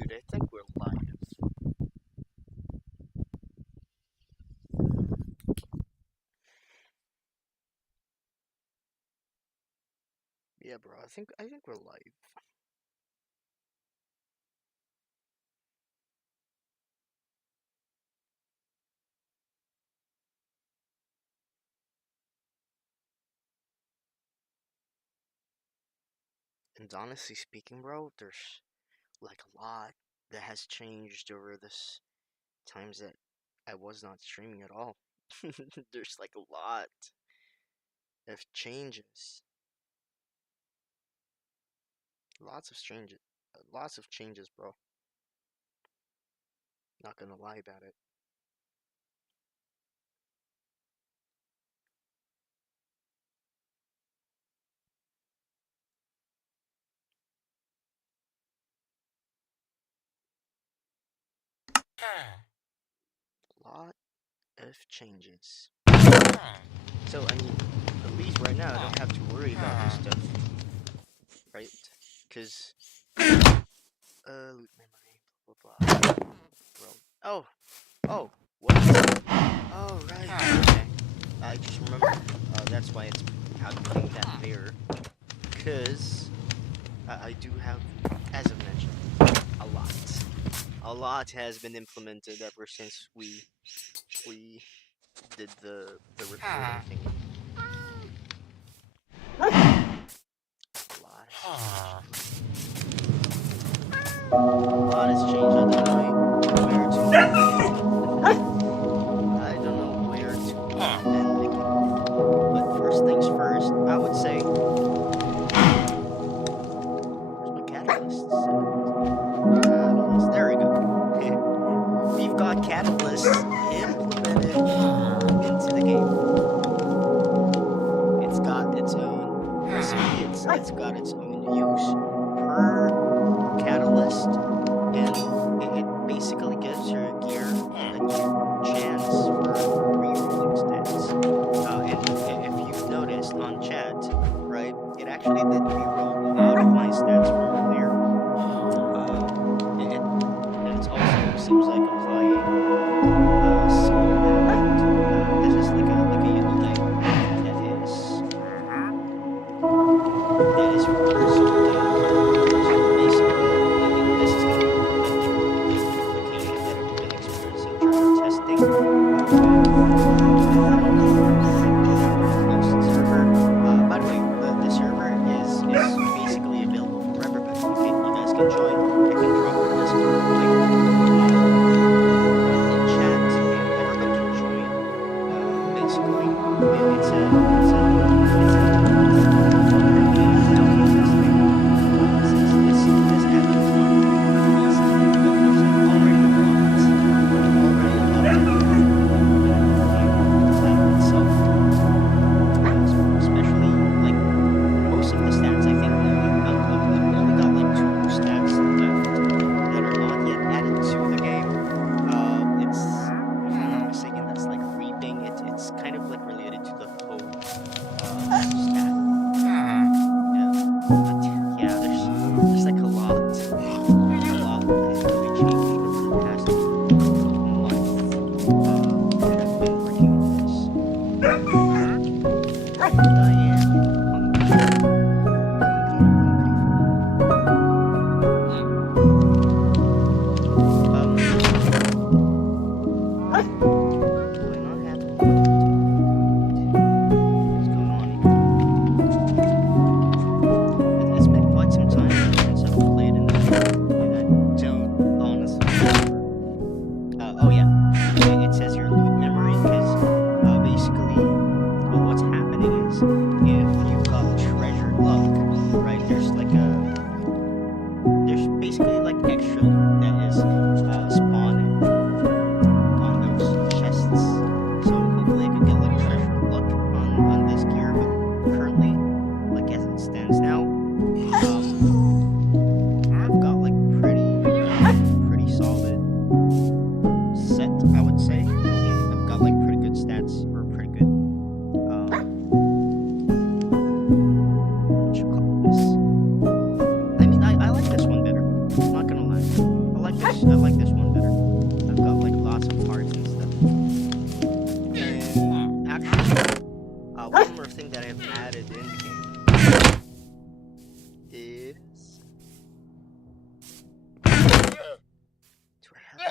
Dude, I think we're live. Yeah, bro, I think we're live. And honestly speaking, bro, there's like a lot that has changed over this times that I was not streaming at all. There's like a lot of changes. Lots of changes, bro. Not gonna lie about it. Lot of changes. So, I mean, at least right now I don't have to worry about this stuff, right? Because, loot memory, blah blah blah. Bro. Oh, what? Oh, right, okay. I just remember, that's why it's how to bring that there. Because, I do have, as I mentioned, a lot. A lot has been implemented ever since we did the recording thing. A lot has changed. I don't know where to. I don't know where to begin. But first things first, I would say. Where's my catalysts? Catalyst. There we go. We've got catalysts implemented into the game. It's got its own recipients. It's got its own use per catalyst, and it basically gives your gear a new chance for rerolling stats. And if you've noticed on chat, right, it actually did reroll a lot of my stats from earlier. And it also seems like applying small impact. This is like a yellow thing that is reverse. So basically, this is going to be the location that I've been experiencing during testing. Host server. By the way, the server is basically available for everybody. Okay, you guys can join. I can drop the Discord link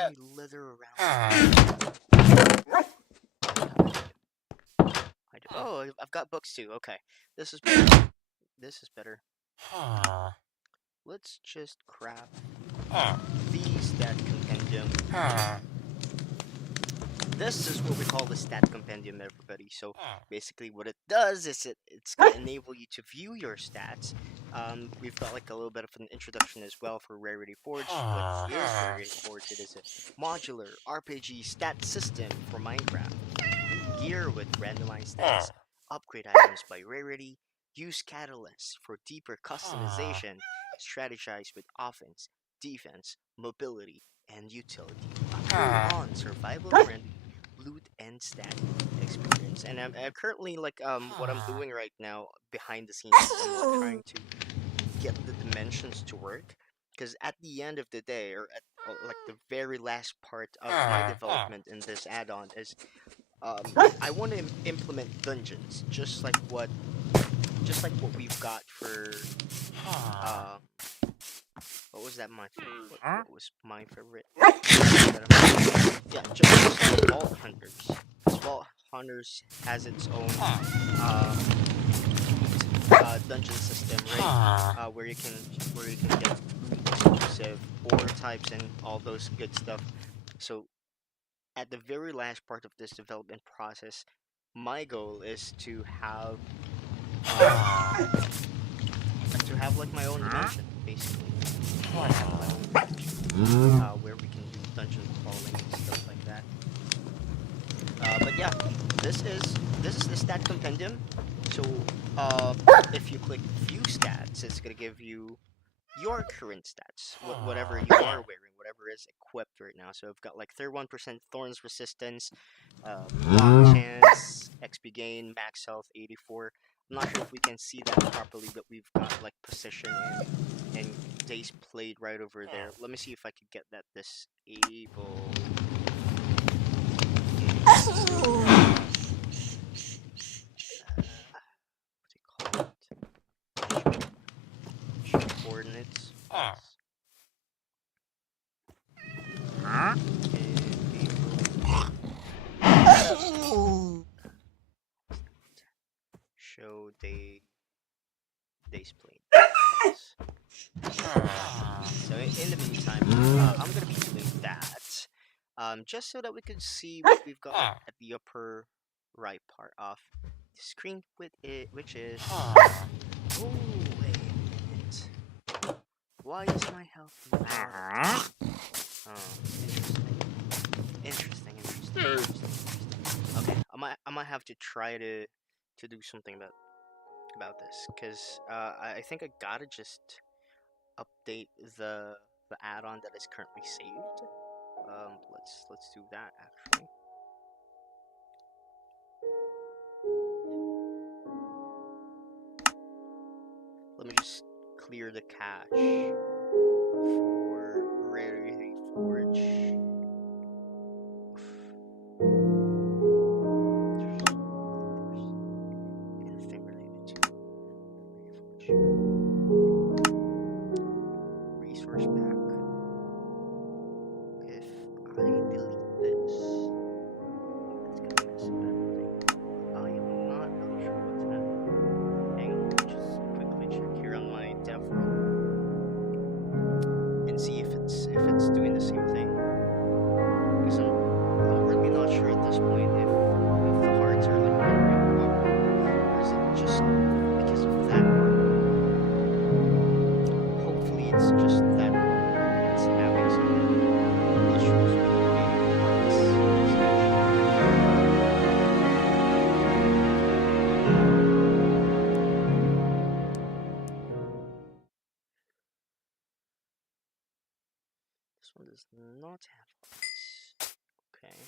any leather around? Oh, I've got books too. Okay, this is better. This is better. Let's just craft the stat compendium. This is what we call the stat compendium, everybody. So basically what it does is it's going to enable you to view your stats. We've got like a little bit of an introduction as well for RarityForge. What is RarityForge? It is a modular RPG stat system for Minecraft. Gear with randomized stats, upgrade items by Rarity, use catalysts for deeper customization, strategize with offense, defense, mobility, and utility. On survival-friendly loot and stat experience. And I'm currently like what I'm doing right now behind the scenes is I'm trying to get the dimensions to work, because at the end of the day, or at like the very last part of my development in this add-on is I want to implement dungeons just like what we've got for what was that my favorite? What was my favorite? Yeah, just like Vault Hunters. Because Vault Hunters has its own dungeon system, right? Where you can get exclusive ore types and all those good stuff. So at the very last part of this development process, my goal is to have like my own dimension, basically. I have my own dimension, where we can do dungeon crawling and stuff like that. But yeah, this is the stat compendium. So if you click view stats, it's gonna give you your current stats, whatever you are wearing, whatever is equipped right now. So I've got like 31% thorns resistance, block chance, XP gain, max health 84. I'm not sure if we can see that properly, but we've got like position and days played right over there. Let me see if I could get that disabled. What do you call it? Coordinates. Show days played. So in the meantime, I'm gonna be doing that, just so that we can see what we've got at the upper right part of the screen with it, which is oh wait a minute, why is my health not? Oh, interesting. Okay, I might have to try to do something about this, because I think I gotta just update the add-on that is currently saved. Let's do that actually. Let me just clear the cache for RarityForge. Anything related to RarityForge? Resource pack. If I delete this, that's gonna mess up everything. I am not really sure what's happening. Hang on, let me just quickly check here on my dev roll and see if it's doing the same thing. Because I'm really not sure at this point if the hearts are like rendering properly, or is it just because of that part? Hopefully it's just that it's having some issues with the hearts. This one does not have hearts. Okay.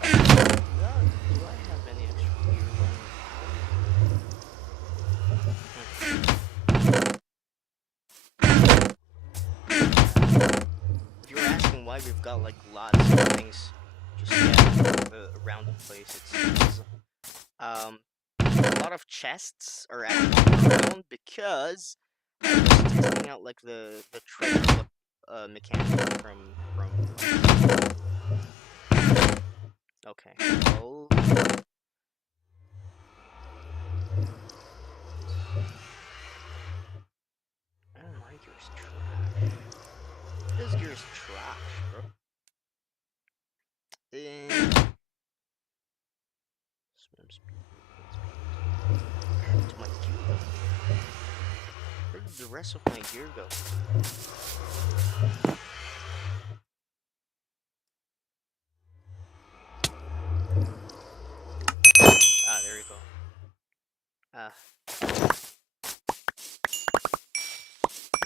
Do I have any extra clear If you're asking why we've got like lots of things just scattered around the place, it's a lot of chests are actually found because I'm just testing out like the trade flip mechanic from okay. Oh. Oh, my gear's trash. This gear's trash, bro. And swim speed. What happened to my gear though? Where did the rest of my gear go? Ah, there we go. Ah.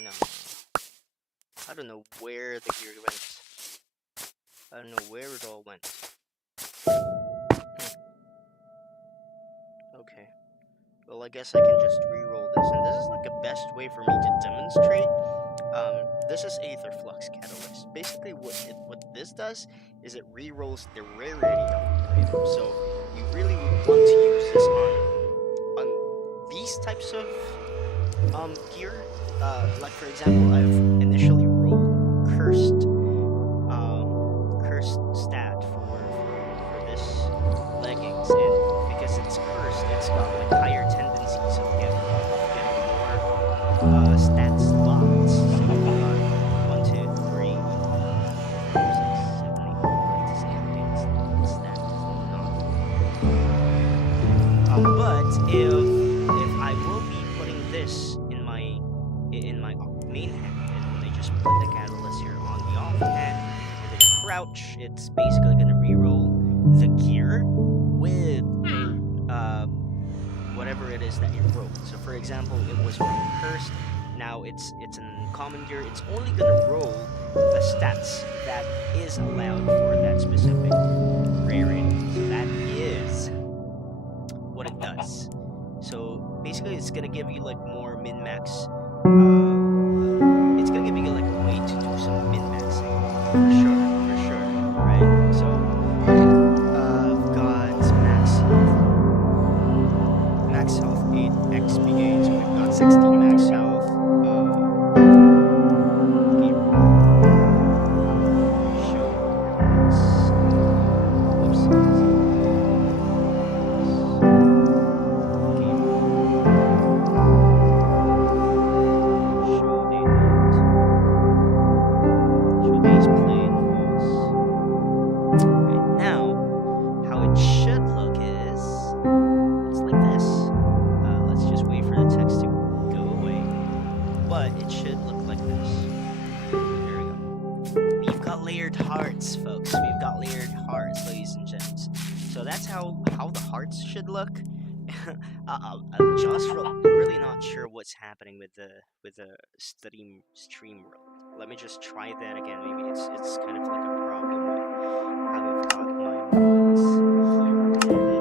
No. I don't know where the gear went. I don't know where it all went. Okay. Well, I guess I can just re-roll this, and this is like the best way for me to demonstrate. This is Aether Flux Catalyst. Basically, what this does is it re-rolls the rarity of the item. So you really would want to use this on these types of gear. Like for example, I've initially rolled cursed stat for this leggings, and because it's cursed, it's got like higher tendencies of getting more stat slots. So we've got 1, 2, 3, 4, 6, 7, 8. It doesn't have any stat, but if I will be putting this in my main hand, and when I just put the catalyst here on the off hand and then crouch, it's basically gonna reroll the gear with whatever it is that you rolled. So for example, it was from cursed. Now it's an common gear. It's only gonna roll the stats that is allowed for that specific rarity. So that is what it does. So basically, it's gonna give you like more min-max. It's gonna give you like a way to do some min-maxing for sure, right? So I've got max health 8 XP gains. We've got 16 max health. Should look. I'm just really not sure what's happening with the stream. Let me just try that again. Maybe it's kind of like a problem with how I've got my mods here.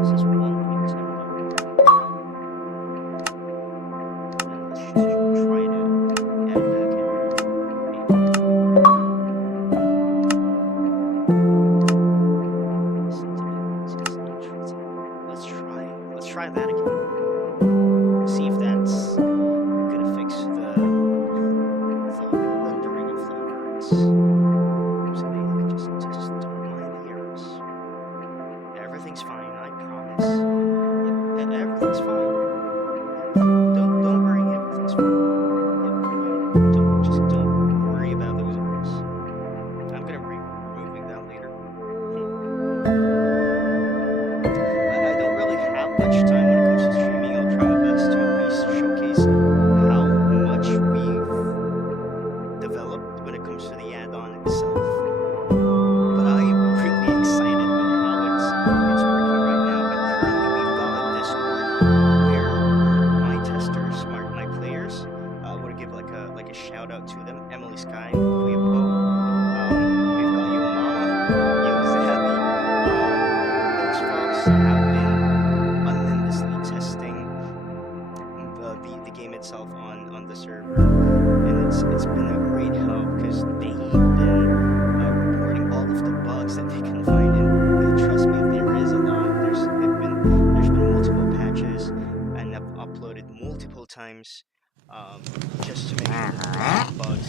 This is 1.10. Let's just try to add back in. Try that again. See if that's gonna fix the rendering of the words. So they just don't mind the errors. Everything's fine, I promise. Everything's fine. Don't worry, everything's fine. Don't worry about those errors. I'm gonna be removing that later. I don't really have much time when it comes to streaming. I'll try my best to at least showcase how much we've developed when it comes to the add-on itself. But I'm really excited with how it's working right now. And currently we've got a Discord where my testers, my players, I want to give like a shout out to them. Emily Sky, Kuya Po, we've got Yo Mama, Yo Zabi, Lynch Fox have been unendlessly testing the game itself on the server, and it's been a great help because they've been reporting all of the bugs times, just to make sure that those bugs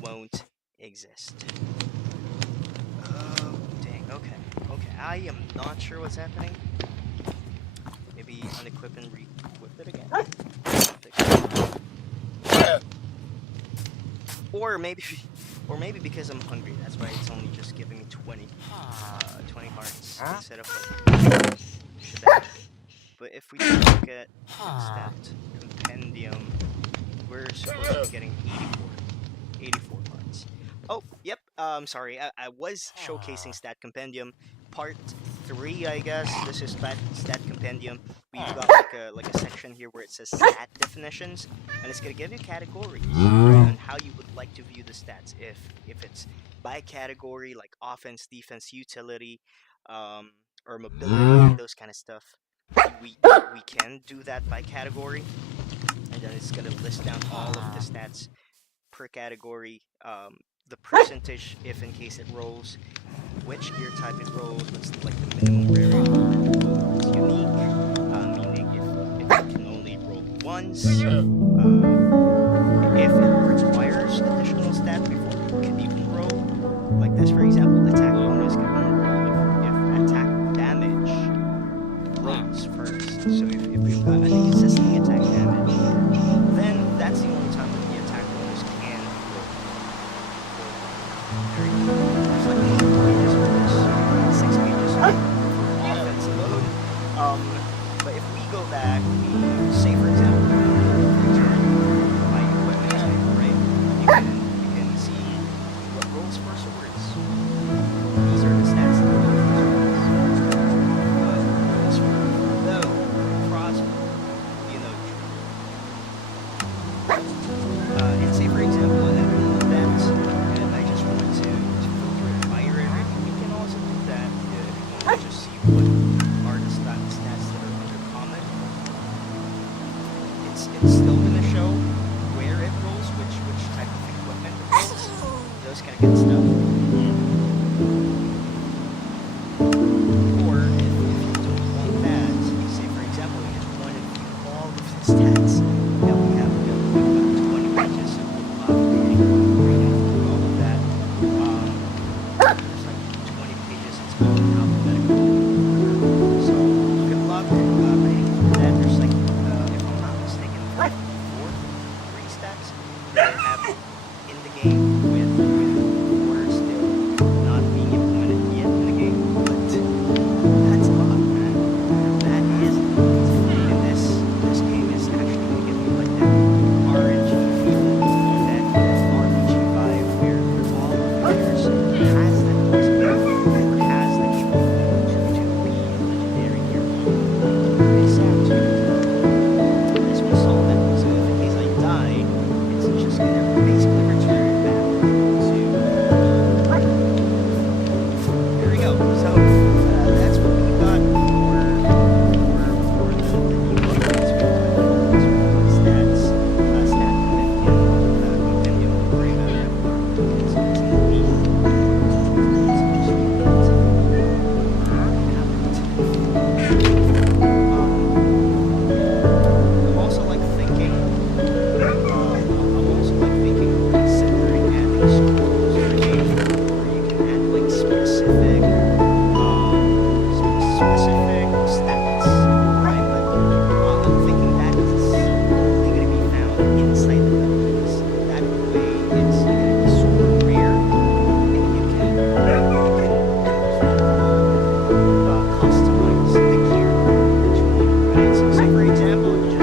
won't exist. Oh, dang, okay. Okay, I am not sure what's happening. Maybe unequip and re-equip it again? Or maybe because I'm hungry, that's why it's only just giving me 20 hearts instead of like shebang. But if we take a look at stat compendium, we're supposed to be getting 84 parts. Oh, yep. Sorry, I was showcasing stat compendium part 3, I guess. This is stat compendium. We've got like a section here where it says stat definitions, and it's gonna give you categories, right, on how you would like to view the stats. If it's by category, like offense, defense, utility, or mobility, those kind of stuff. We can do that by category, and then it's gonna list down all of the stats per category, the percentage if in case it rolls, which gear type it rolls, what's like the minimum rarity, what's unique, meaning if it can only roll once, if it requires additional stat before it can even roll, like this for example, attack bonus can only roll if attack damage rolls first. So if we've got an existing attack damage, then that's the only time that the attack bonus can roll. There you go. There's like 8 pages for this, 6 pages for offense alone. But if we go back, say for example, return my equipment type, right? You can see what rolls for swords. These are the stats that roll for swords. Rolls for bow, crossbow, you know. And say for example, I have an event, and I just want to filter it by rarity. We can also do that if you want to just see what are the stats that are under common. It's still gonna show where it rolls, which type of equipment it rolls, those kind of good stuff. Or if you don't want that, say for example, you just want to view all of the stats that we have. We've got 20 pages of reading through all of that. There's like 20 pages. It's all in alphabetical order. So good luck reading through that. There's like, if I'm not mistaken, 3 stats that I have in the game with order still not being implemented yet in the game. But that's a lot, man. That is a lot. And this game is actually gonna give me like that RNG feel, that RPG vibe where all of the players has that possibility or has the capability to be a legendary hero. It's sad too. This will solve that. So in the case I die, it's just gonna basically return back to. There we go. So that's what we got for the new updates. Stats, stat compendium, don't worry about it. It's in the game. I'm also like thinking, considering adding scrolls to the game, where you can add like specific stats, right? But I'm thinking that is only going to be found inside the levels. That way, it's going to be super rare, and you can customize the gear that you want, right? So, say for example, you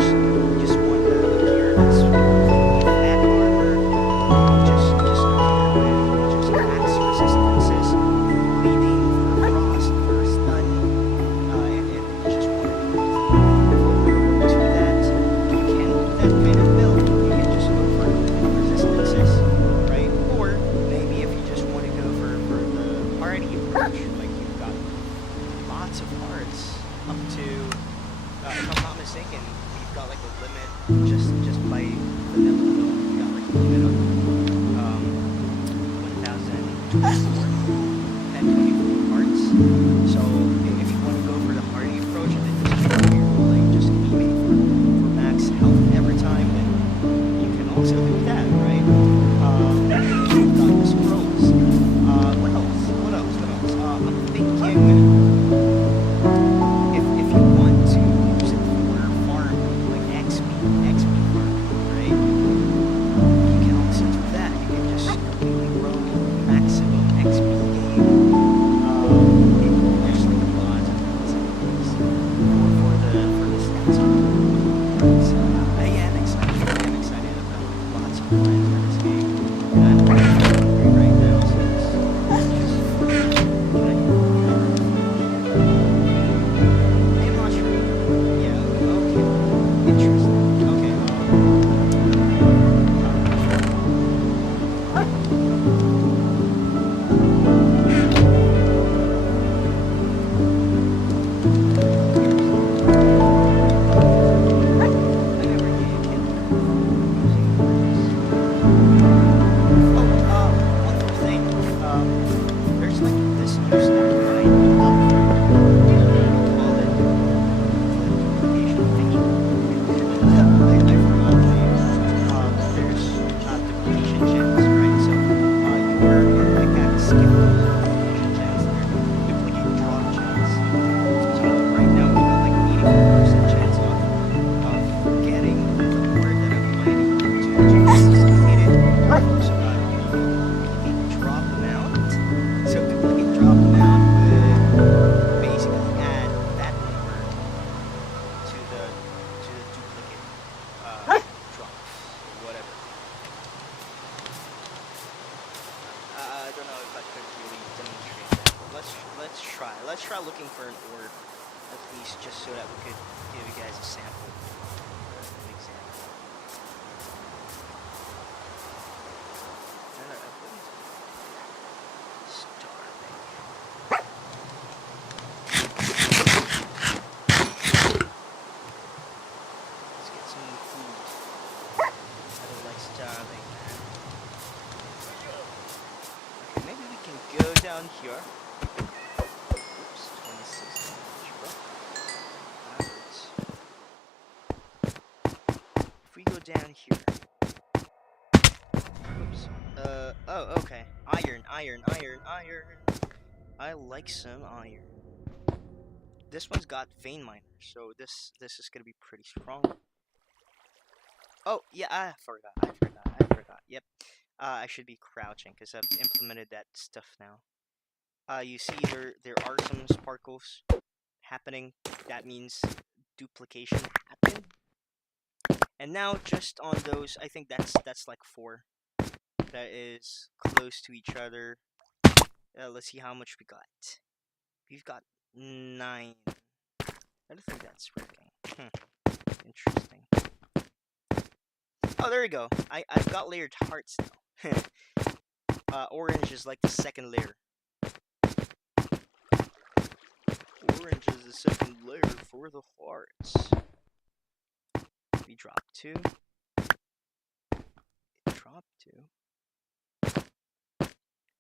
just want a gear that's flat armor, just a gear with just max resistances, bleeding, for frost, for stun, and you just want to go to that. You can do that kind of build. You can just go for resistances, right? Or maybe if you just want to go for the party approach, like you've got lots of hearts up to, if I'm not mistaken, we've got like a limit just by vanilla build. We've got like a limit of 1,024 and 24 hearts. So if you want to go for the party approach and then just like just aiming for max health every time, then for an ore, at least, just so that we could give you guys a sample, an example. Starving. Let's get some food. I don't like starving, man. Okay, maybe we can go down here. Oops, 26 damage, bro. That hurts. If we go down here. Oops. Oh, okay. Iron. I like some iron. This one's got vein miner, so this is gonna be pretty strong. Oh, yeah, I forgot. Yep. I should be crouching, because I've implemented that stuff now. You see there are some sparkles happening. That means duplication happened. And now just on those, I think that's like 4. That is close to each other. Let's see how much we got. We've got 9. I don't think that's working. Interesting. Oh, there we go. I've got layered hearts now. Orange is like the second layer. Orange is the second layer for the hearts. We drop 2. Drop 2.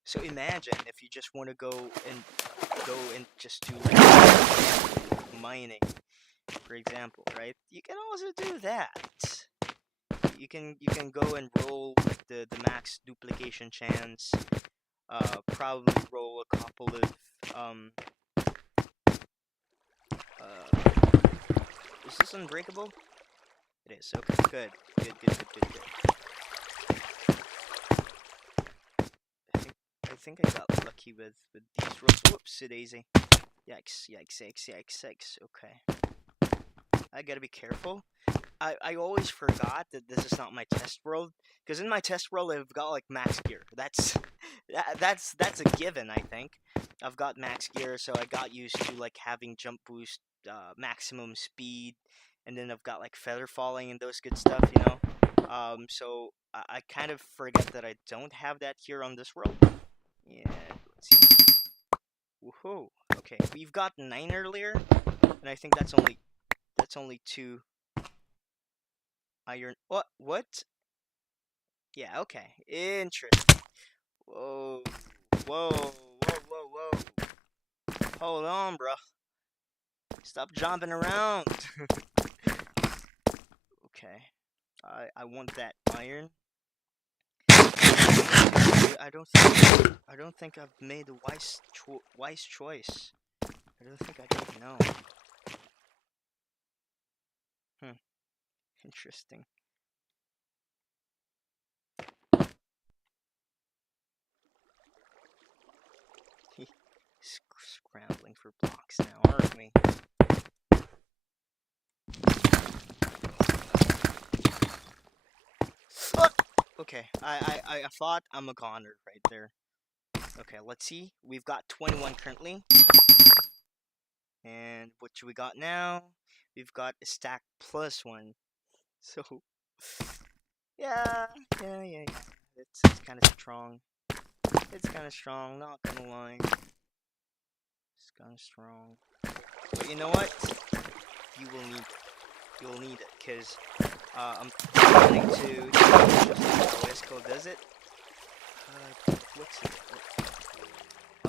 So imagine if you just want to go and just do like mining, for example, right? You can also do that. You can go and roll like the max duplication chance. Probably roll a couple of is this unbreakable? It is. Okay, good. I think I got lucky with these rolls. Whoops, daisy. Yikes. Okay. I gotta be careful. I always forgot that this is not my test world, because in my test world I've got like max gear. That's a given, I think. I've got max gear, so I got used to like having jump boost, maximum speed, and then I've got like feather falling and those good stuff, you know. So I kind of forget that I don't have that here on this world. Yeah, let's see. Woohoo! Okay, we've got 9 earlier, and I think that's only 2 iron. What? Yeah, okay. Interesting. Whoa. Hold on, bro. Stop jumping around. Okay. I want that iron. I don't think I've made a wise choice. I don't think I don't know. Interesting. Scrambling for blocks now, aren't we? Okay, I thought I'm a goner right there. Okay, let's see. We've got 21 currently. And what do we got now? We've got a stack plus 1. So, yeah. It's kind of strong. Not gonna lie. It's kind of strong. But you know what? You'll need it, because I'm planning to do just like how Esco does it. What's it?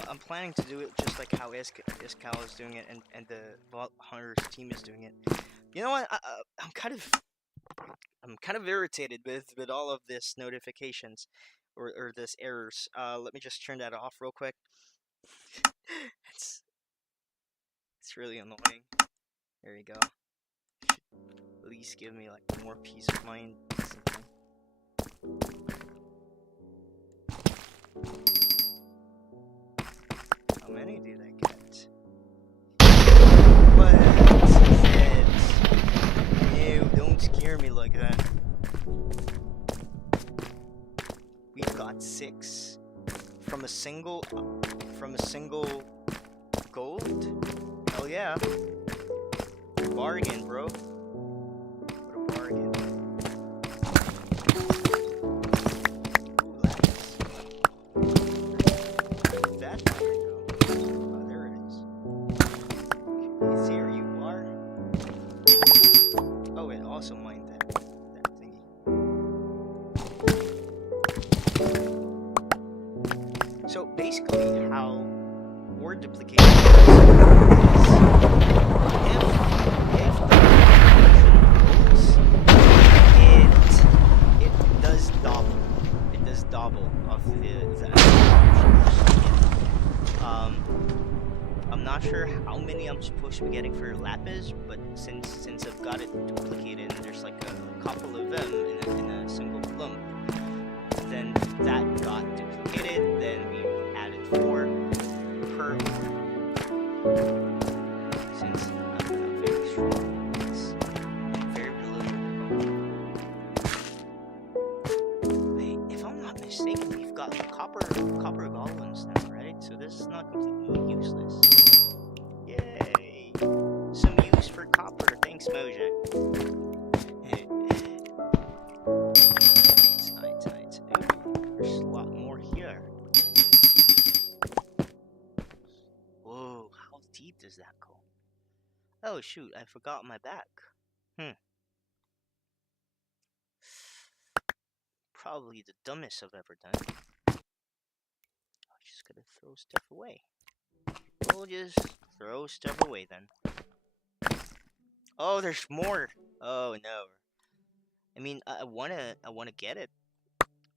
I'm planning to do it just like how Iskal is doing it, and the Vault Hunters team is doing it. You know what? I'm kind of irritated with all of this notifications or this errors. Let me just turn that off real quick. It's really annoying. There you go. Should at least give me like more peace of mind. Something. How many did I get? What is it? Ew, don't scare me like that. We've got 6 from a single gold. yeah. Bargain, bro. What a bargain. Ooh, lapis. Where did that iron go? Oh, there it is. Is here you are? Oh, it also mined that thingy. So basically, how word duplication works is if the it does double. It does double of the I'm not sure how many I'm supposed to be getting for lapis, but since I've got it duplicated and there's like a couple of them in a single lump, then that got duplicated. Then we added 4 per ore. Since I'm very strong, it's very little. Wait, if I'm not mistaken, we've got the copper golems now, right? So this is not completely useless. Yay! Some use for copper. Thanks, Mojang. Tight. Ooh, there's a lot more here. Whoa, how deep does that go? Oh shoot, I forgot my back. Probably the dumbest I've ever done. I'm just gonna throw stuff away. We'll just throw stuff away then. Oh, there's more. Oh no. I mean, I wanna get it.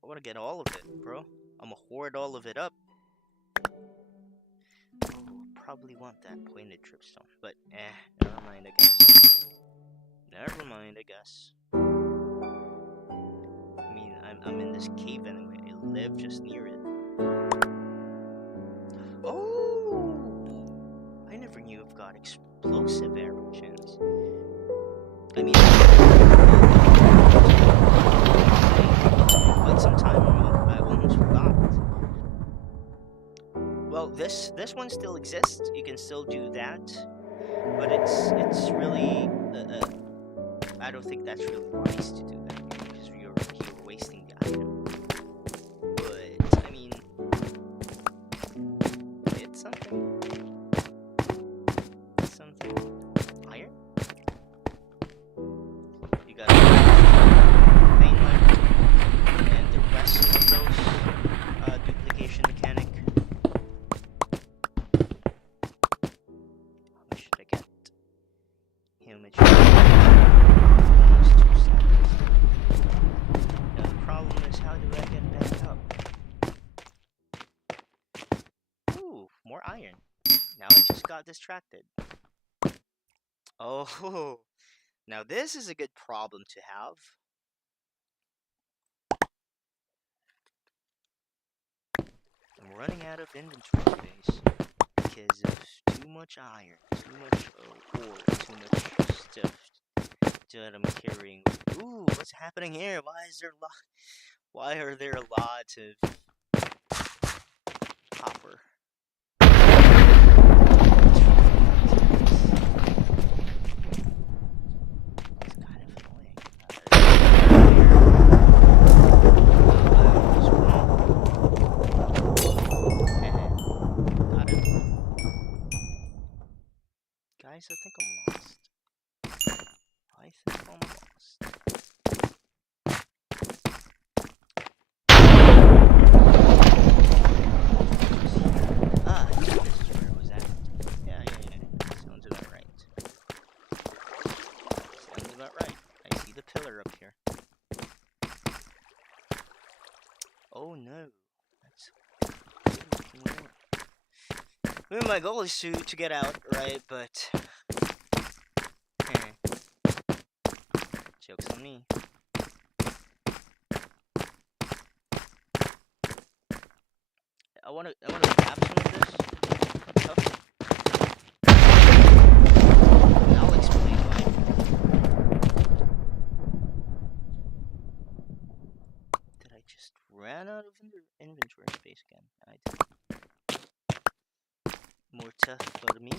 I wanna get all of it, bro. I'm gonna hoard all of it up. Oh, probably want that pointed tripstone, but never mind, I guess. Never mind, I guess. I mean, I'm in this cave anyway. I live just near it. Oh, I never knew I've got explosive arrow chance. I mean, but sometime I almost forgot. Well, this one still exists. You can still do that, but it's really I don't think that's really wise to do that because you're wasting the item. But I mean, it's something. Iron. You got mainline and the rest of those duplication mechanic. How much should I get? How much? Almost 2 seconds. Now the problem is, how do I get back up? Ooh, more iron. Now I just got distracted. Oh, now this is a good problem to have. I'm running out of inventory space because of too much iron, too much ore, too much stuff that I'm carrying. Ooh, what's happening here? Why are there lots of copper? It's kind of annoying. Got him. Guys, I think I'm lost. Ah, this is where I was at. Yeah. Sounds about right. I see the pillar up here. Oh no. That's looking more. I mean, my goal is to get out, right? But joke's on me. I wanna grab some of this stuff. And I'll explain why. Did I just ran out of inventory space again? I did. More tough for me.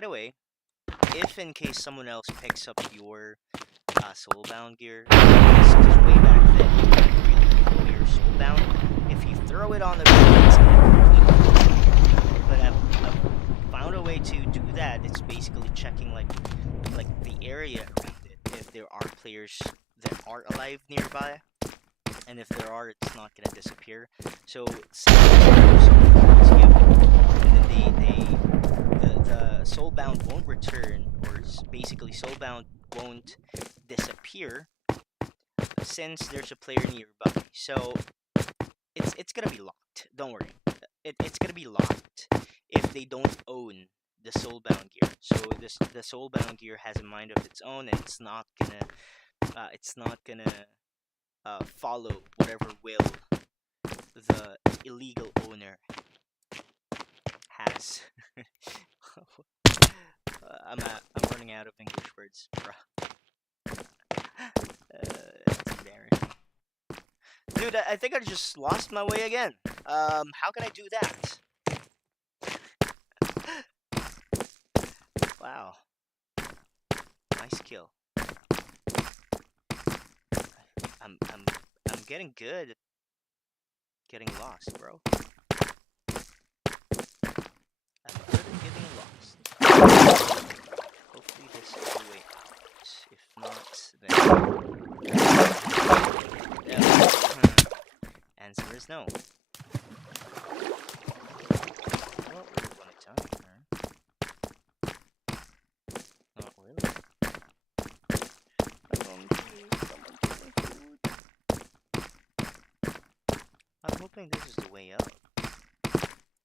by the way, if in case someone else picks up your soulbound gear, because way back then you couldn't really throw your soulbound. If you throw it on the ground, it's gonna completely. But I've found a way to do that. It's basically checking like the area around it. If there are players that are alive nearby, and if there are, it's not gonna disappear. So sometimes and then the soulbound won't return, or basically soulbound won't disappear since there's a player nearby. So it's gonna be locked. Don't worry, it's gonna be locked if they don't own the soulbound gear. So the soulbound gear has a mind of its own, and it's not gonna follow whatever will the illegal owner has. I'm running out of English words, bruh. That's embarrassing. Dude, I think I just lost my way again. How can I do that? Wow. Nice kill. I'm getting good at getting lost, bro. I'm good at getting lost. Hopefully this is the way out. If not, then answer is no. I don't really want to die, man. Not really. Someone give me food. I'm hoping this is the way out.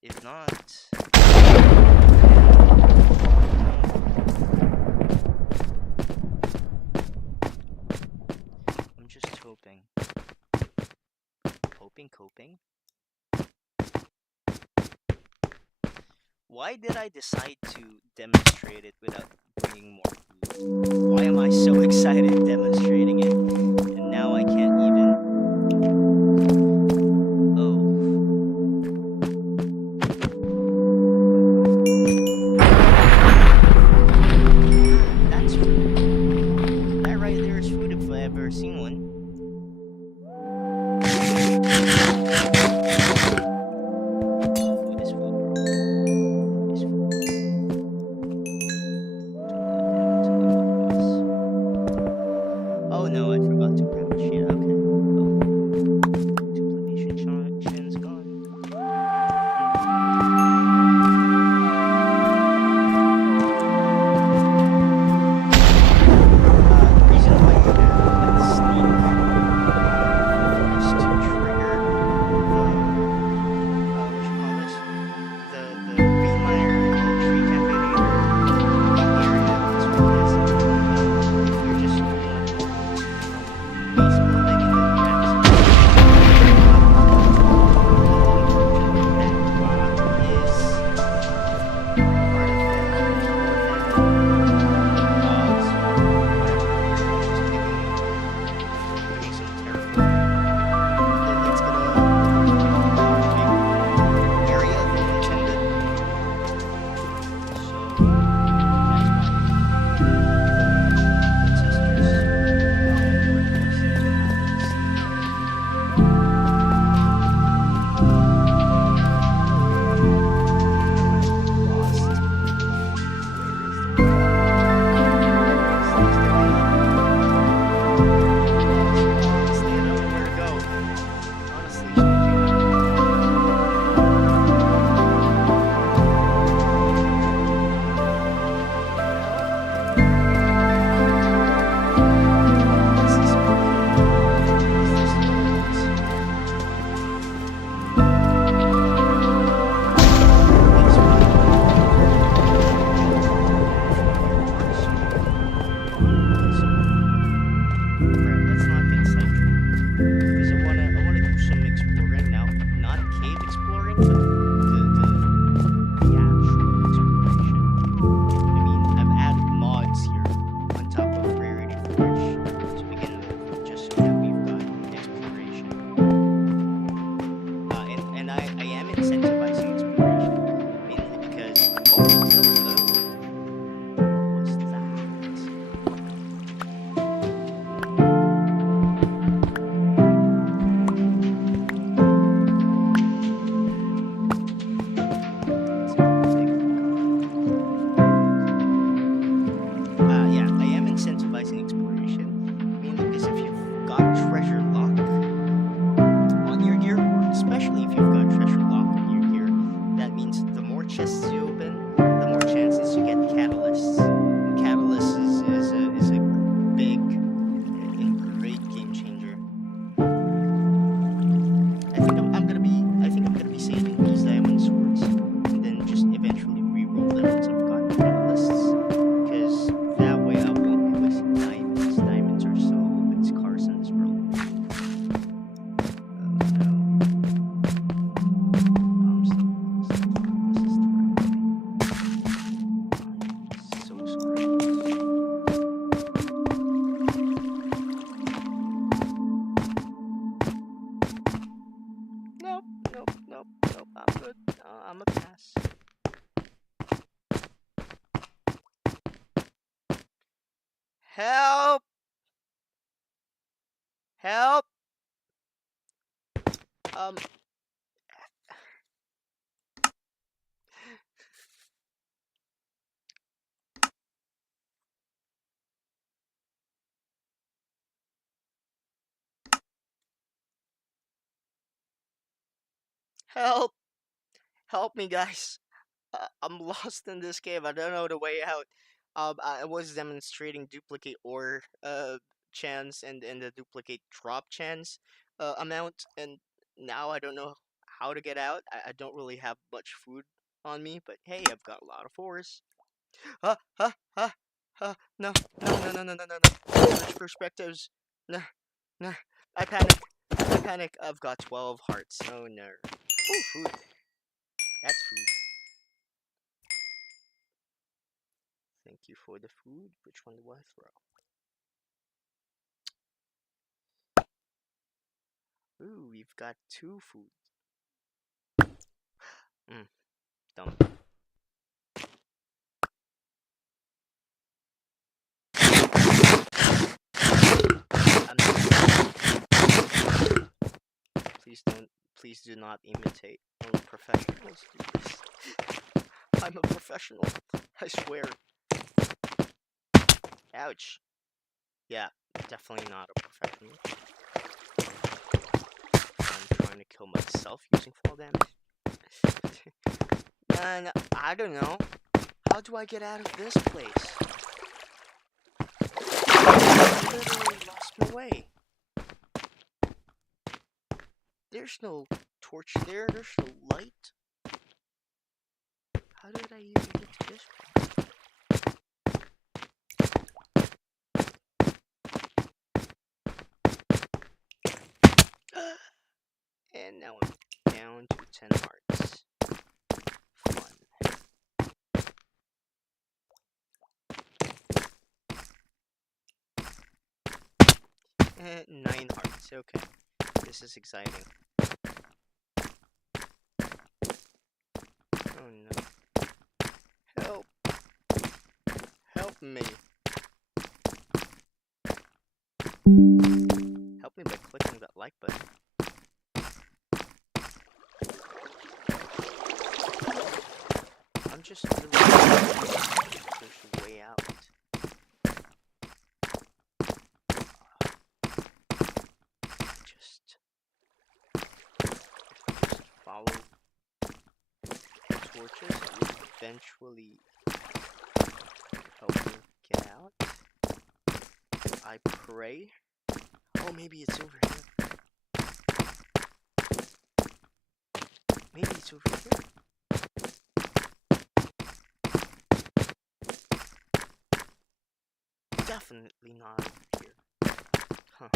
If not, I'm just hoping. Coping. Why did I decide to demonstrate it without bringing more food? Why am I so excited demonstrating it, and now I can't even? Oh. That's food. That right there is food if I've ever seen one. Oh no, I forgot to grab a shit. Okay. Oh. Duplication chain's gone. The reason why you have that sneak is to trigger the I'm good. I'm a pass. Help! Help! Um. Help! Help me, guys. I'm lost in this game. I don't know the way out. I was demonstrating duplicate ore chance and the duplicate drop chance amount, and now I don't know how to get out. I don't really have much food on me, but hey, I've got a lot of ores. Ah, ah, ah, ah, no, no, no, no, no, no, no, no. Switch perspectives. No, no. I panic. I panic. I've got 12 hearts. Oh no. Ooh, food. That's food. Thank you for the food. Which one do I throw? Ooh, we've got 2 food. Dumb. Please do not imitate. Only professionals do this. I'm a professional. I swear. Ouch. Yeah, definitely not a professional. I'm trying to kill myself using fall damage. And I don't know. How do I get out of this place? I literally lost my way. There's no torch there. There's no light. How did I even get to this point? And now I'm down to 10 hearts. Fun. 9 hearts. Okay. This is exciting. Oh no. Help. Help me. Help me by clicking that like button. I'm just really there's a way out. Just follow the torches, it will eventually help me get out. I pray. Oh, maybe it's over here. Maybe it's over here. Definitely not over here. Huh.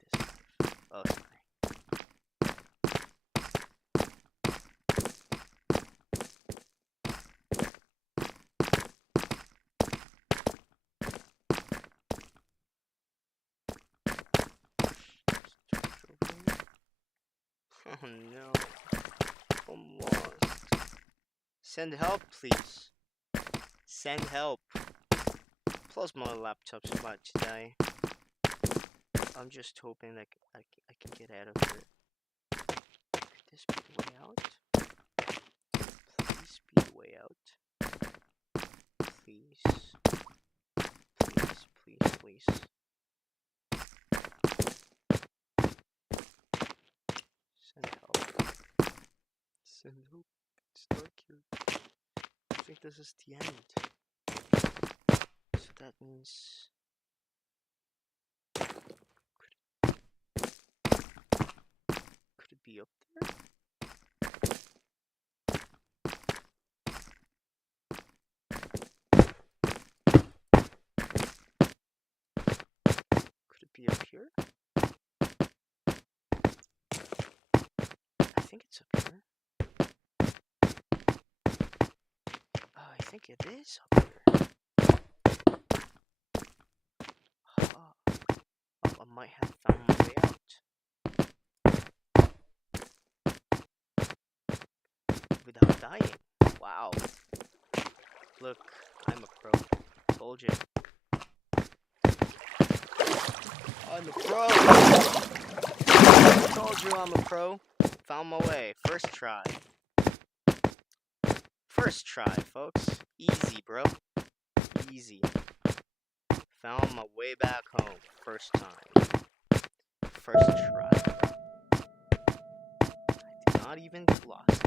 This knife. Oh, sorry. Oh no. I'm lost. Send help, please. Send help. Plus my laptop's about to die. I'm just hoping that I can get out of here. Could this be the way out? Please be the way out. Please. Please, please, please. Send help. Send help. It's dark here. I think this is the end. So that means... Could it be up there? Could it be up here? I think it's up here. Oh, I think it is up here. Oh, I might have found my way out. dying. Wow. Look, I'm a pro. Told you. I'm a pro! Told you I'm a pro. Found my way. First try. First try, folks. Easy, bro. Easy. Found my way back home. First time. First try. I did not even get lost.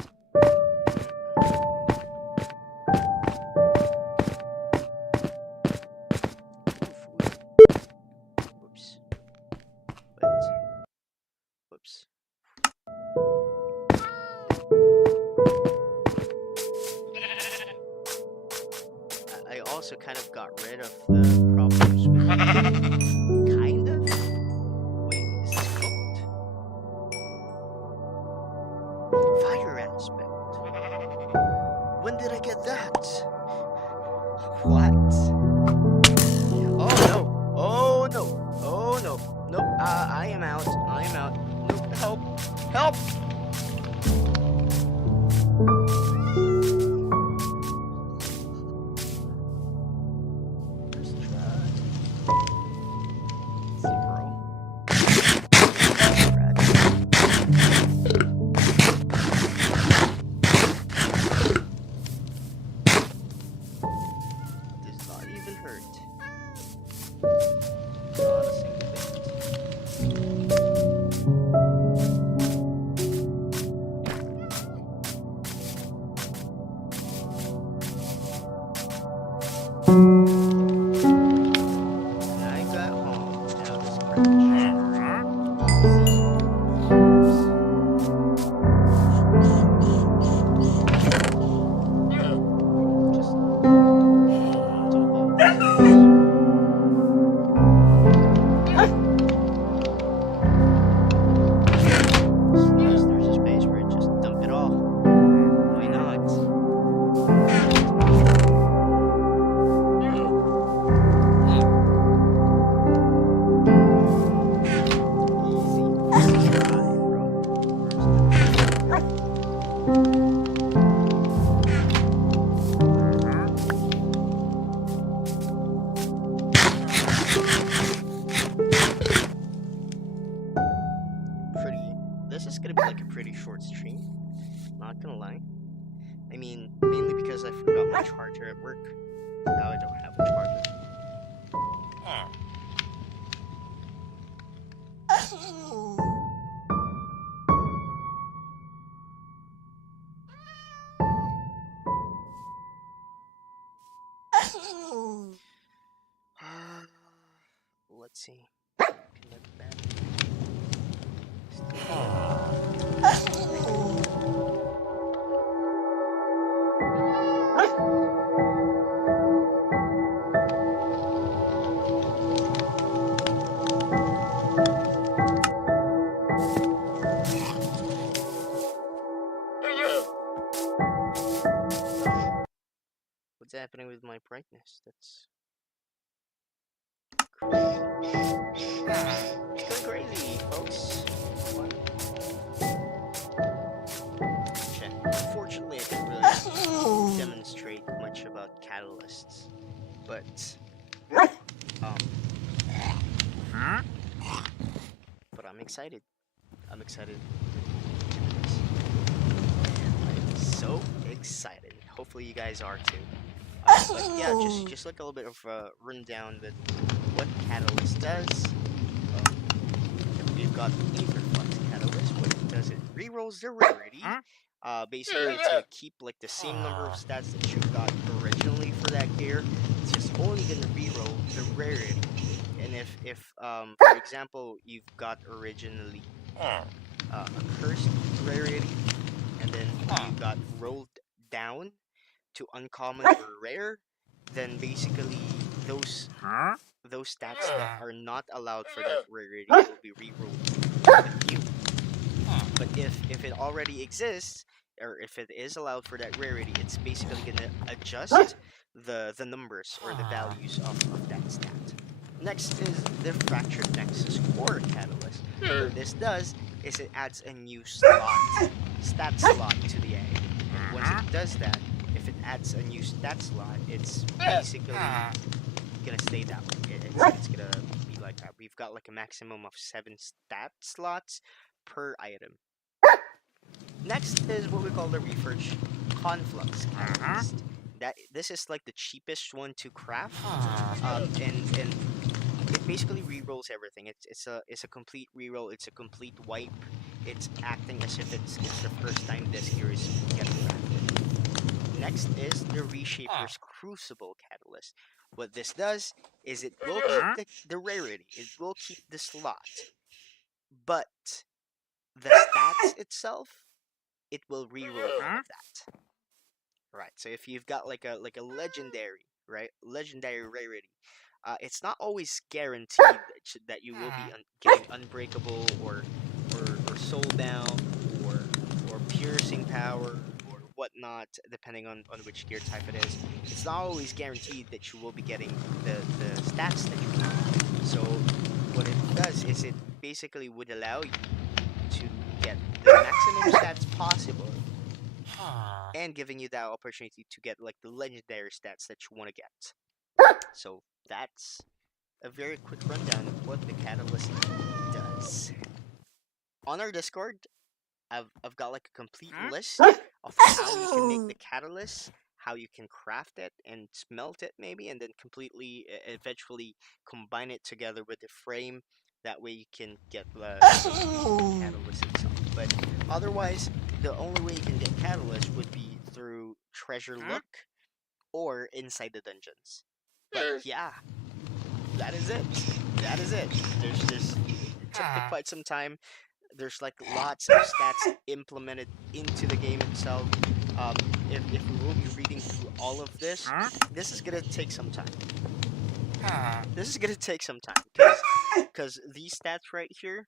Whoops. Whoops. I also kind of got rid of the problems with it. Kind of? Wait, is this cooked? Fire aspect. When did I get that? What? Oh no! Oh no! Oh no! Nope, I am out. I am out. Nope, help! Help! This is gonna be like a pretty short stream, not gonna lie. I mean, mainly because I forgot my charger at work. Now I don't have a charger. Let's see. Connect that. What's happening with my brightness? That's crazy. It's going crazy, folks. Check. Unfortunately, I can't really demonstrate much about catalysts, but I'm excited. I'm excited. I'm so excited. Hopefully, you guys are too. But yeah, just like a little bit of a rundown with what Catalyst does. We've got the Etherflux Catalyst. What it does, it rerolls the rarity. Basically, it's gonna keep like the same number of stats that you got originally for that gear. It's just only gonna reroll the rarity. And if for example, you've got originally a cursed rarity, and then you got rolled down to uncommon or rare, then basically those stats that are not allowed for that rarity will be rerolled with you. But if it already exists, or if it is allowed for that rarity, it's basically gonna adjust the numbers or the values of that stat. Next is the Fractured Nexus Core Catalyst. What this does is it adds a new stat slot to the A. once it does that, if it adds a new stat slot, it's basically gonna stay that way. It's gonna be like that. We've got like a maximum of 7 stat slots per item. Next is what we call the Reforge Conflux Catalyst. That this is like the cheapest one to craft, and it basically rerolls everything. It's a complete reroll. It's a complete wipe. It's acting as if it's the first time this gear is getting crafted. Next is the Reshaper's Crucible Catalyst. What this does is it will keep the rarity. It will keep the slot, but the stats itself, it will reroll all of that. Right. So if you've got like a legendary, right, legendary rarity, it's not always guaranteed that you will be getting unbreakable or soul bound or piercing power or whatnot, depending on which gear type it is. It's not always guaranteed that you will be getting the stats that you want. So what it does is it basically would allow you to get the maximum stats possible and giving you that opportunity to get like the legendary stats that you want to get. So that's a very quick rundown of what the catalyst does. On our Discord, I've got like a complete list of how you can make the catalyst, how you can craft it and smelt it maybe, and then completely eventually combine it together with the frame. That way you can get the catalyst itself. But otherwise, the only way you can get catalyst would be through treasure look or inside the dungeons. But yeah, that is it. That is it. There's it took me quite some time. There's like lots of stats implemented into the game itself. Um, if we will be reading through all of this is gonna take some time. This is gonna take some time because these stats right here,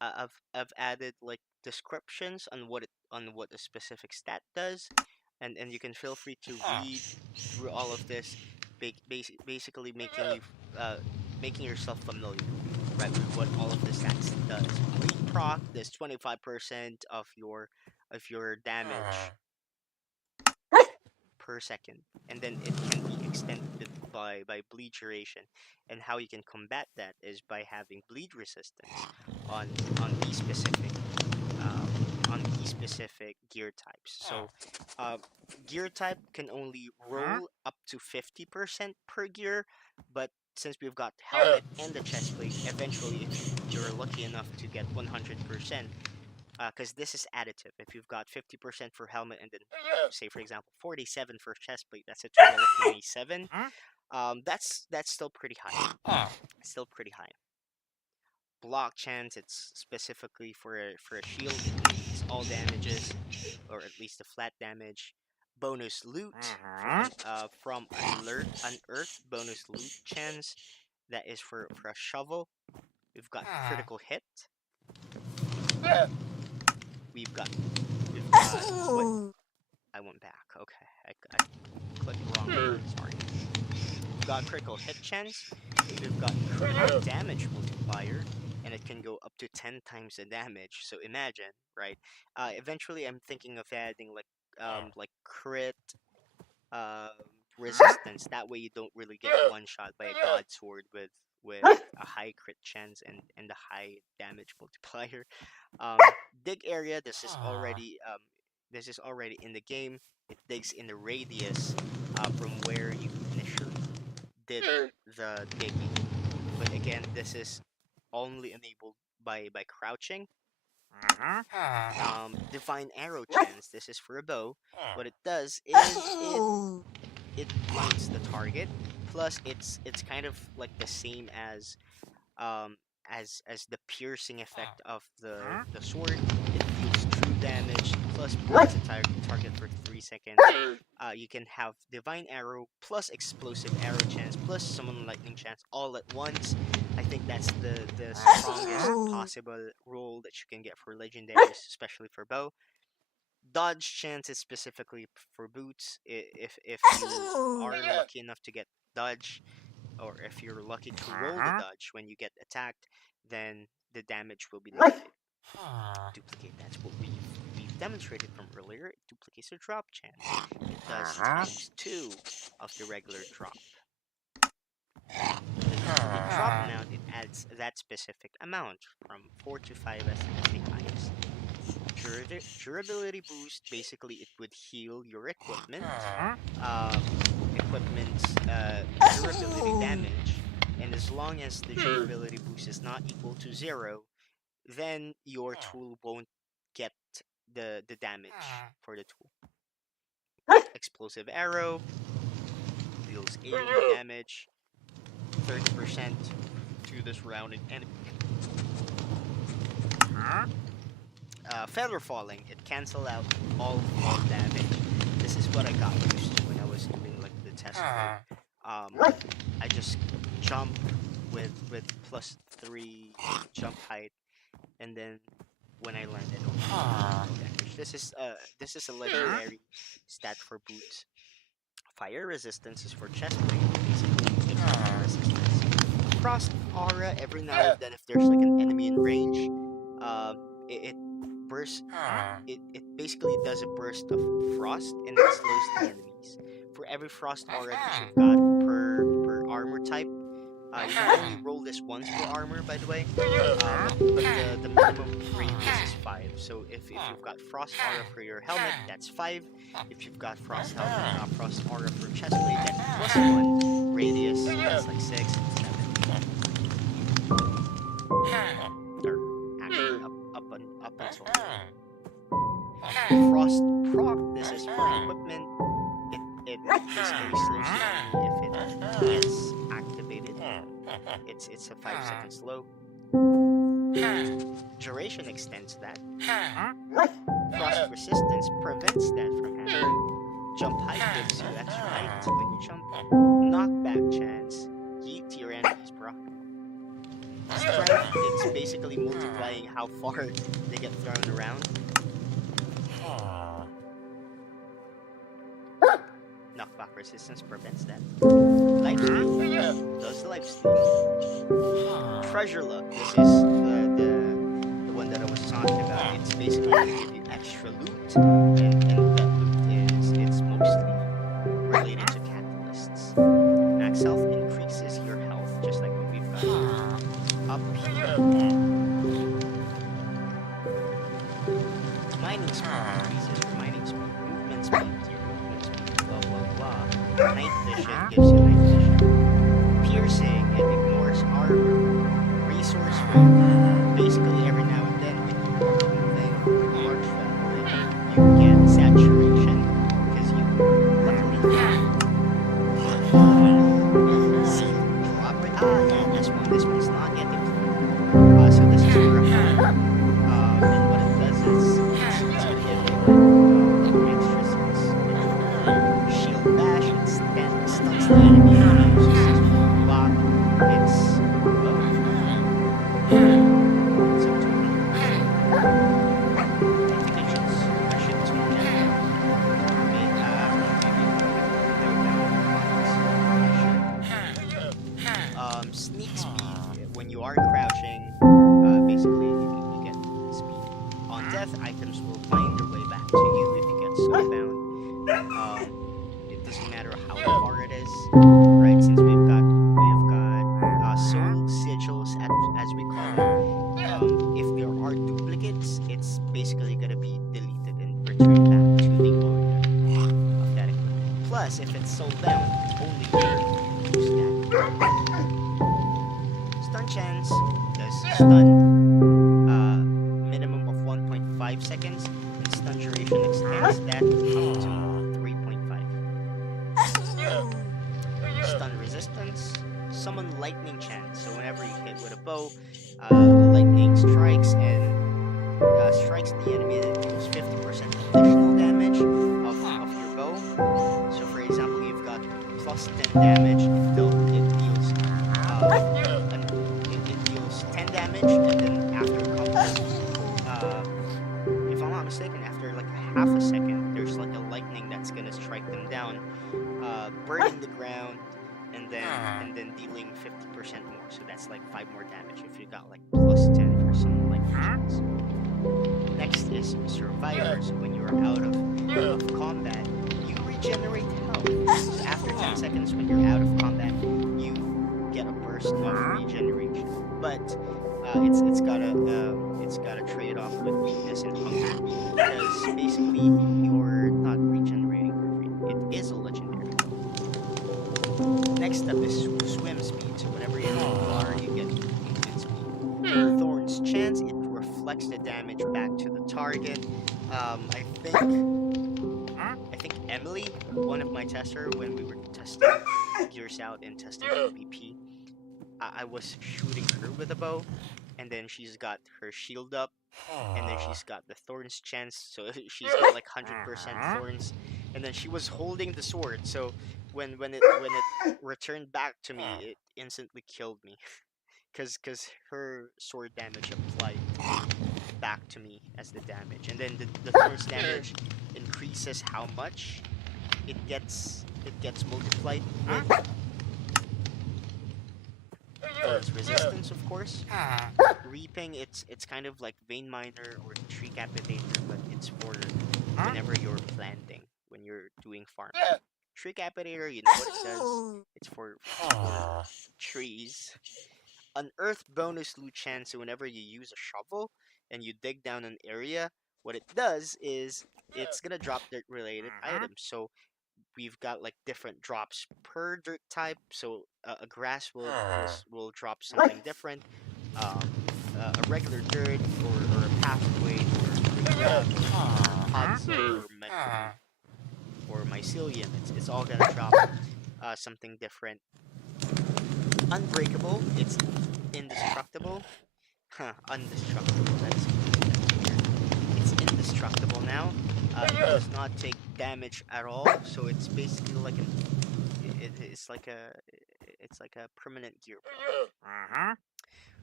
I've added like descriptions on what a specific stat does, and you can feel free to read through all of this, basically making you making yourself familiar, right, with what all of the stats does. Bleed proc does 25% of your damage per second, and then it can be extended by bleed duration. And how you can combat that is by having bleed resistance on on these specific um, on these specific gear types. So uh, gear type can only roll up to 50% per gear, but since we've got helmet and the chest plate, eventually if you're lucky enough to get 100%, because this is additive. If you've got 50% for helmet and then, say for example, 47 for chest plate, that's a total of 97. That's still pretty high. Still pretty high. Block chance, it's specifically for a shield. It needs all damages, or at least the flat damage. Bonus loot from unearth bonus loot chance. That is for a shovel. We've got critical hit. We've got what? I went back. Okay, I clicked wrong button. Sorry. We've got critical hit chance. We've got critical damage multiplier, and it can go up to 10 times the damage. So imagine, right? Eventually, I'm thinking of adding like crit uh, resistance. That way, you don't really get one shot by a god sword with a high crit chance and a high damage multiplier. Um, Dig area. This is already in the game. It digs in the radius from where you initially did the digging. But again, this is only enabled by crouching. Divine arrow chance. This is for a bow. What it does is it blinds the target. Plus, it's kind of like the same um, as the piercing effect of the sword. It deals true damage plus blinds the target for 3 seconds. You can have divine arrow plus explosive arrow chance plus summon lightning chance all at once. I think that's the strongest possible roll that you can get for legendaries, especially for bow. Dodge chance is specifically for boots. If you are lucky enough to get dodge, or if you're lucky to roll the dodge when you get attacked, then the damage will be limited. Duplicate. That's what we've demonstrated from earlier, it duplicates the drop chance. It does times 2 of the regular drop. The drop amount, it adds that specific amount from 4 to 5 as the highest. Durability boost, basically it would heal your equipment, durability damage, and as long as the durability boost is not equal to 0, then your tool won't get the damage for the tool. Explosive arrow deals AoE damage, 30% to the surrounding enemy. Feather falling, it cancels out all damage. This is what I got used to when I was doing like the test mode. I just jump with +3 jump height, and then when I landed, no damage. This is a legendary stat for boots. Fire resistance is for chest plate, basically it's fire resistance. Frost aura, every now and then if there's like an enemy in range, it bursts. It basically does a burst of frost and it slows the enemies. For every frost aura that you've got per armor type, you can only roll this once per armor, by the way. But the minimum radius is 5. So if you've got frost aura for your helmet, that's 5. If you've got frost aura for chestplate, that's +1 radius. That's like 6 and 7. Or actually up until 10. Frost proc. This is for equipment. It basically slows down if it gets activated. It's a 5-second slow. Duration extends that. Frost resistance prevents that from happening. Jump height gives you extra height when you jump. Knockback chance. Yeet your enemies, bro. Strength, it's basically multiplying how far they get thrown around. Knockback resistance prevents that. Lifesteal does lifesteal. Treasure luck. This is the one that I was talking about. It's basically going to give you extra loot, and that loot it's mostly related to catalysts. Max health increases your health, just like what we've got here. Up here. Mining speed increases your mining speed. Movement speed, your movement speed. Blah blah blah. Night vision gives you night vision. Piercing, it ignores armor. Resource food. Basically, every now and then, when you are moving with large family, you get saturation because you luckily see drop it. Yeah, this one's not yet deployed. So this is for a and what it does is it's gonna give you extra skills. Shield bash, it stuns the enemy. Block, it's sneak speed. When you are crouching, basically you get speed. On death, items will find their way back to you if you get soulbound. It doesn't matter how far it is, right? Since we've got soul sigils, as we call them. If there are duplicates, it's basically gonna be deleted and returned back to the owner of that equipment. Plus, if it's soulbound, it's only going to use that. Stun chance does stun, minimum of 1.5 seconds, and stun duration extends that up to 3.5. Stun resistance, summon lightning chance. So whenever you hit with a bow, lightning strikes and strikes the enemy, and it deals 50% additional damage of your bow. So for example, you've got plus 10 damage, it deals 10 damage, and then after comes, if I'm not mistaken, after like half a second, there's like a lightning that's gonna strike them down, burning the ground, and then dealing 50% more. So that's like 5 more damage if you got like plus 10 for some lightning chance. Next is guys survivors, when you're out of combat, you regenerate health. So after 10 seconds when you're out of combat, you get a burst of regeneration. But it's got a trade-off with weakness and hunger, because basically you're not regenerating for free. It is a legendary. Next up is swim speed. So whenever you hit water, you get movement speed. Thorn's chance, it reflects the damage back to the target. I think Emily, one of my tester, when we were testing Gears Out and testing PvP, I was shooting her with a bow, and then she's got her shield up, and then she's got the Thorn's chance, so she's got like 100% Thorns, and then she was holding the sword, so when it returned back to me, it instantly killed me, cause her sword damage applied back to me as the damage, and then the Thorn's damage increases how much it gets multiplied with Thorn's resistance, of course. Reaping, it's kind of like Vein Miner or Tree Capitator, but it's for whenever you're planting, when you're doing farm. Tree Capitator, you know what it does? It's for trees. An earth bonus loot chance, so whenever you use a shovel and you dig down an area, what it does is it's gonna drop dirt related items. So we've got like different drops per dirt type. So a grass will drop something different. A regular dirt or a pathway or a pods or mycelium. It's all gonna drop something different. Unbreakable. It's indestructible. Undestructible. That's weird. It's indestructible now. It does not take damage at all, so it's basically like it's like a permanent gear.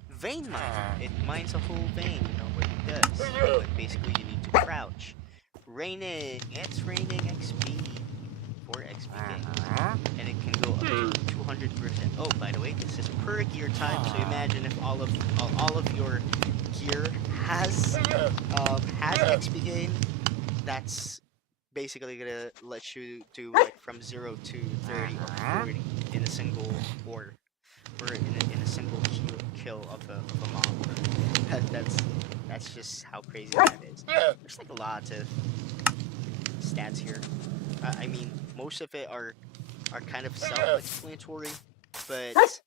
Vein mine. It mines a whole vein. You know what it does. But basically, you need to crouch. Raining. It's raining XP. 4 XP gain. And it can go up to 200%. Oh, by the way, this is per gear type. So imagine if all of your gear has XP gain. That's basically gonna let you do like from 0 to 30 or 40 in a single or in a single kill of a mob. That's just how crazy that is. There's like a lot of stats here. I mean, most of it are kind of self-explanatory, but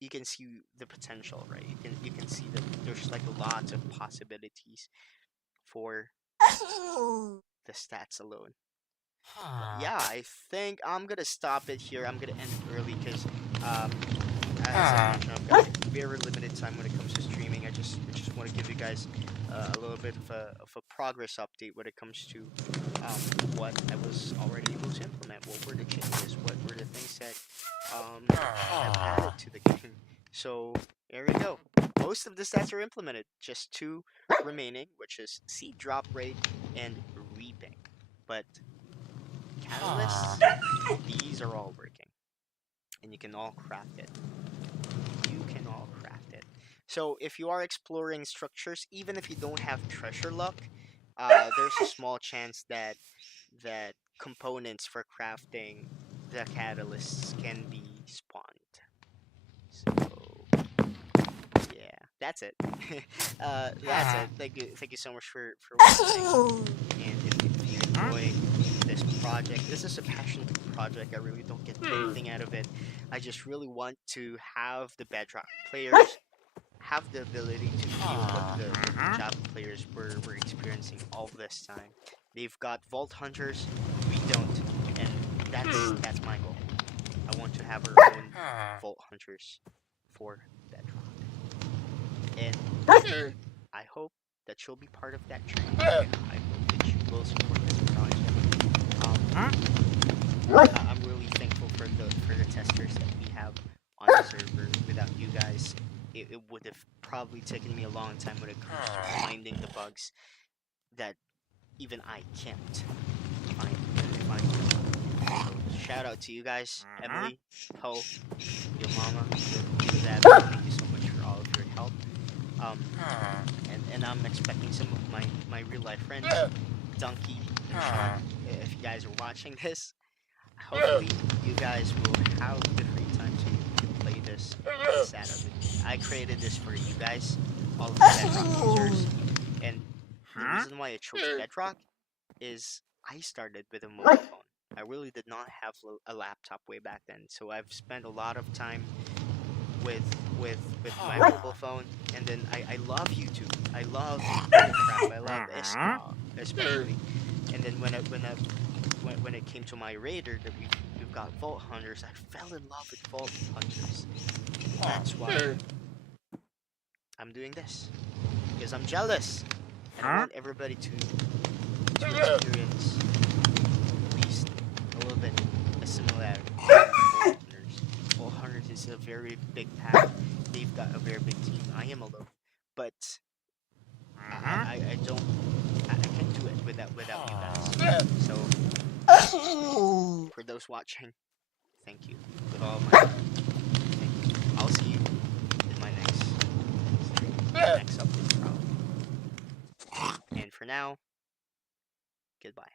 you can see the potential, right? You can see that there's like a lot of possibilities for the stats alone. Yeah, I think I'm gonna stop it here. I'm gonna end it early because, as I mentioned, I've got like very limited time when it comes to streaming. I just want to give you guys a little bit of a progress update when it comes to what I was already able to implement. What were the changes? What were the things that I've added to the game? So there we go. Most of the stats are implemented. Just 2 remaining, which is seed drop rate and reaping. But catalysts, these are all working, and you can all craft it. So if you are exploring structures, even if you don't have treasure luck, there's a small chance that components for crafting the catalysts can be spawned. So yeah, that's it. That's it. Thank you so much for watching. And if you enjoy this project, this is a passion project. I really don't get anything out of it. I just really want to have the Bedrock players have the ability to feel what the Java players were experiencing all this time. They've got Vault Hunters, we don't, and that's my goal. I want to have our own Vault Hunters for Bedrock. And I hope that you'll be part of that train. I hope that you will support this project. I'm really thankful for the testers that we have on the server. Without you guys, it would have probably taken me a long time when it comes to finding the bugs that even I can't find. So, shout out to you guys, Emily, Ho, your mama, your dad. Thank you so much for all of your help. And I'm expecting some of my real life friends, Donkey and Sean, if you guys are watching this. Hopefully, you guys will have the free time to play this setup with me. I created this for you guys, all of the Bedrock users, and the reason why I chose Bedrock is I started with a mobile phone. I really did not have a laptop way back then, so I've spent a lot of time with with my mobile phone, and then I love YouTube. I love Minecraft. I love Isca especially. And then when it came to my raider that we've got Vault Hunters, I fell in love with Vault Hunters, and that's why I'm doing this, because I'm jealous, and I want everybody to experience at least a little bit a similarity to Vault Hunters. Vault Hunters is a very big pack. They've got a very big team. I am alone, but I don't I can't do it without you guys. So for those watching, thank you with all my heart. Thank you. I'll see you in my next stream, next upload probably. And for now, goodbye.